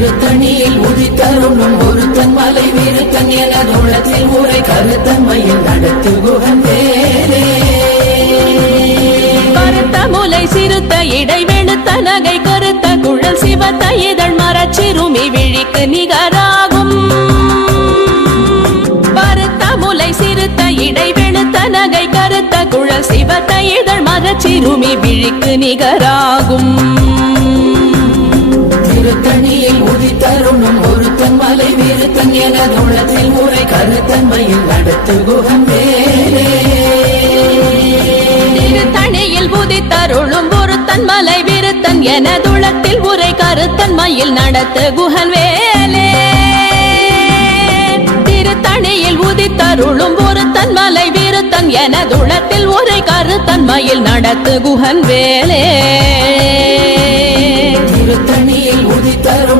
திருத்தணியில் உதித்தருளும் ஒருத்தன் மலை விருத்தன் எனது உள்ளத்தில் உரை கருத்தன்மையில் நடத்து குகன் வேலே கருத்த முலை சிறுத்த இடை வெளுத்த நகை கருத்த குழல் சிவத்த இதழ் மரச்சிறுமி விழிக்கு நிகராகும் கருத்த முலை சிறுத்த இடை வெளுத்த நகை கருத்த குழல் சிவத்த இதழ் மரச்சிறுமி விழிக்கு நிகராகும் திருத்தணியில் உதித்தருளும் ஒருத்தன் மலை விருத்தன் எனது உள்ளத்தில் உரை கருத்தன்மையில் நடத்து குகன் வேலே திருத்தணியில் உதித்தருளும் ஒருத்தன் மலை விருத்தன் எனதுளத்தில் உரை கருத்தன்மையில் நடத்து குகன் வேலே திருத்தணியில் உதித்தருளும் ஒருத்தன் மலை விருத்தன் எனதுளத்தில் உரை கருத்தன்மையில் நடத்து குகன் வேலே திருத்தணியில் உதித்தருளும்